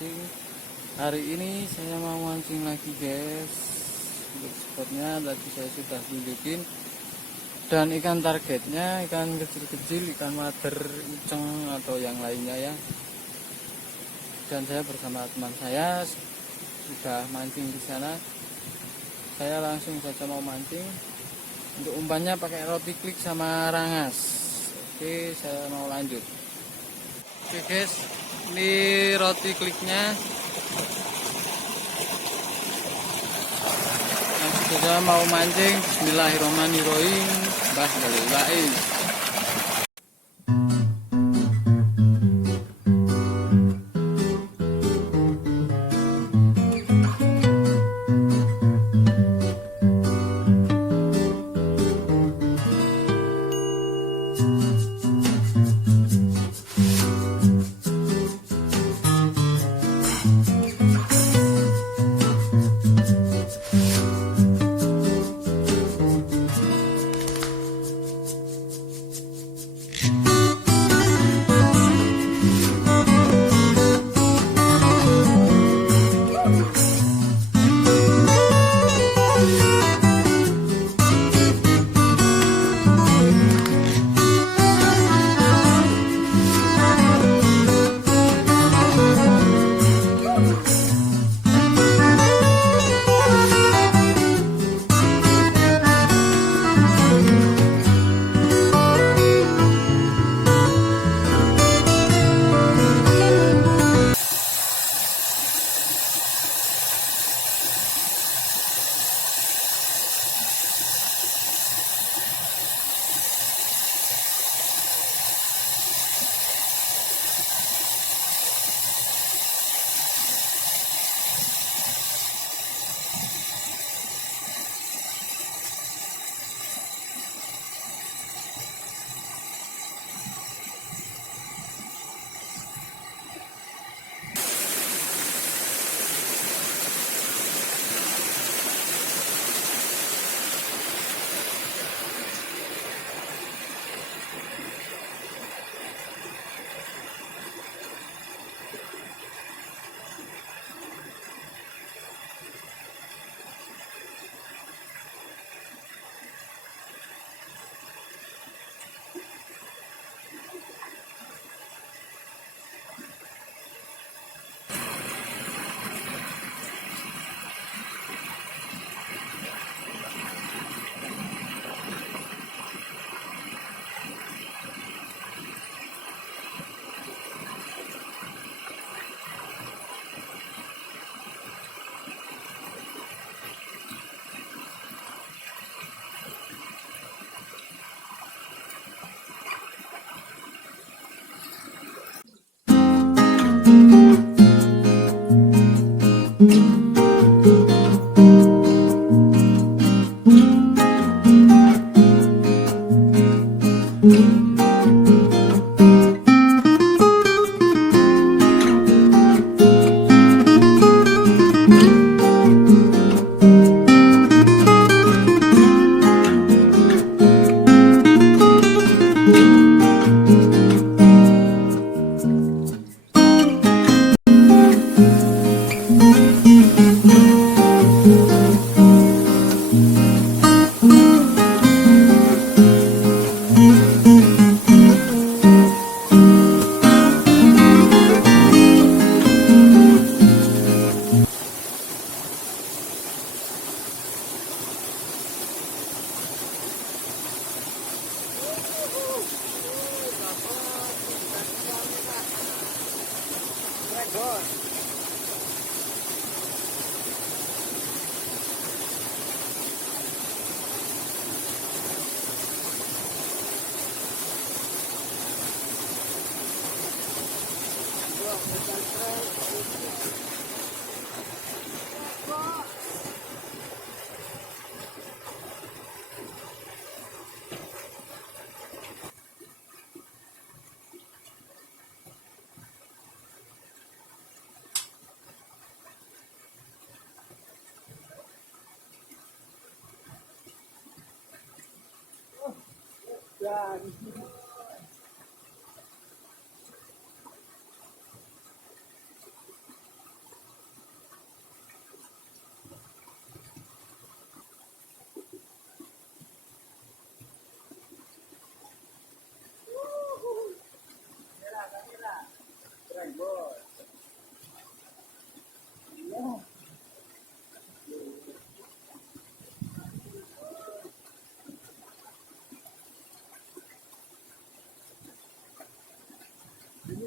mancing. Hari ini saya mau mancing lagi guys. Untuk spotnya tadi saya sudah tunjukin. Dan ikan targetnya ikan kecil-kecil, ikan mader, uceng atau yang lainnya ya. Dan saya bersama teman saya sudah mancing di sana. Saya langsung saja mau mancing. Untuk umpannya pakai roti klik sama rangas. Oke, saya mau lanjut. Oke guys, ini roti kliknya. Langsung saja mau mancing. Bismillahirrahmanirrahim. Bismillahirrahmanirrahim.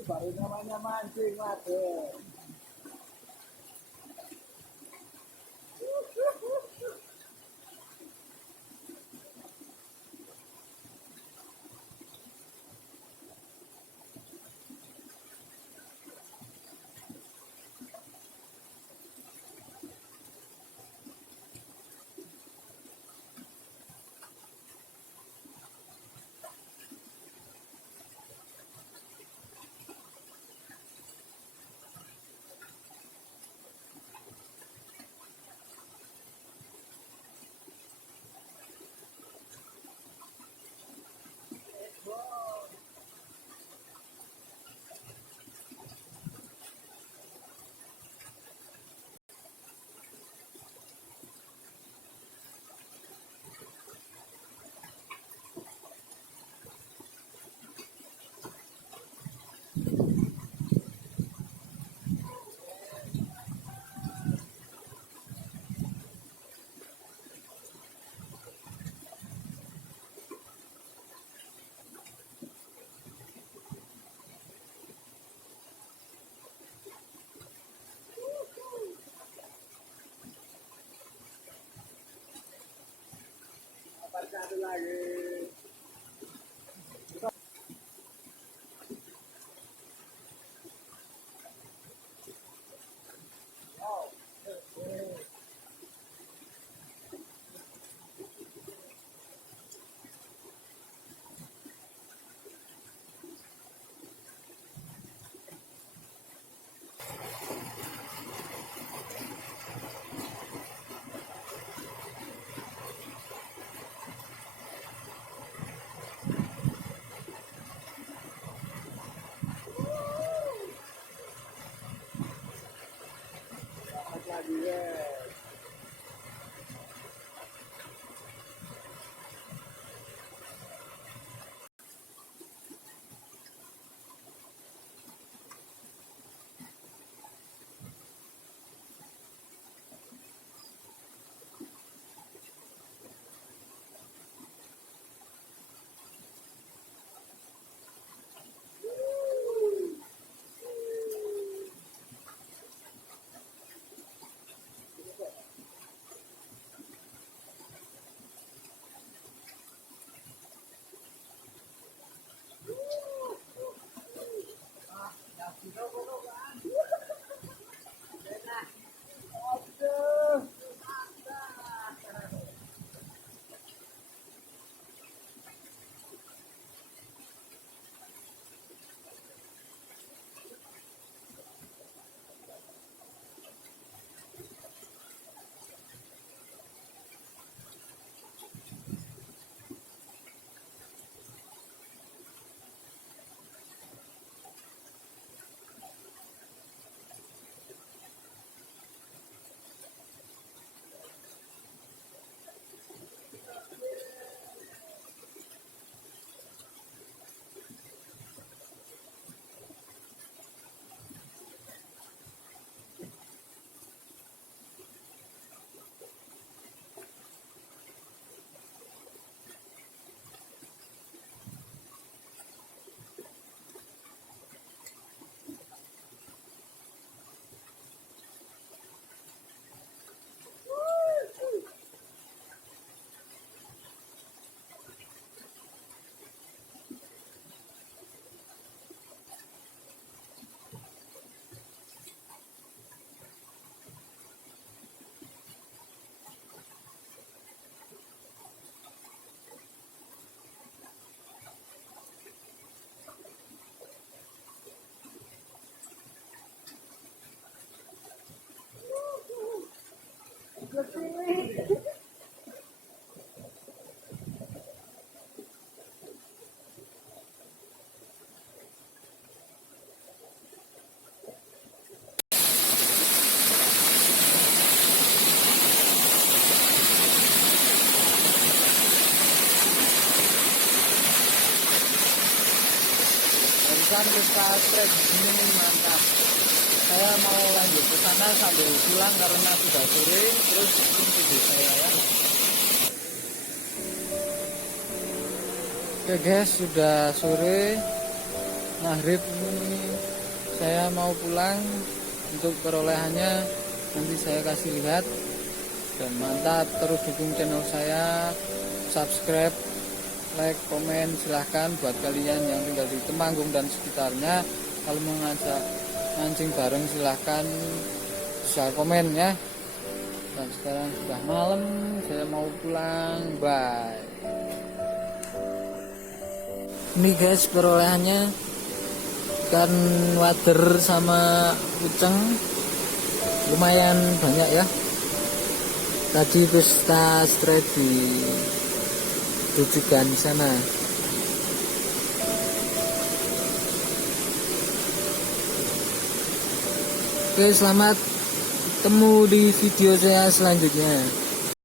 baru namanya mancing, waduh. Satu lagi. Lagi ya. Barusan kita trek ini mantap. Saya mau lanjut ke sana sambil pulang karena sudah sore. Terus ini video saya ya. Oke guys, sudah sore. Maghrib ini saya mau pulang. Untuk perolehannya nanti saya kasih lihat. Dan mantap, terus dukung channel saya, subscribe, like, komen, silahkan buat kalian yang tinggal di Temanggung dan sekitarnya. Kalau mau ngajak mancing bareng silahkan share komen ya. Dan sekarang sudah malam, saya mau pulang, bye. Ini guys perolehannya, ikan wader sama uceng lumayan banyak ya. Tadi pesta straight di tujukan di sana. Oke, selamat ketemu di video saya selanjutnya.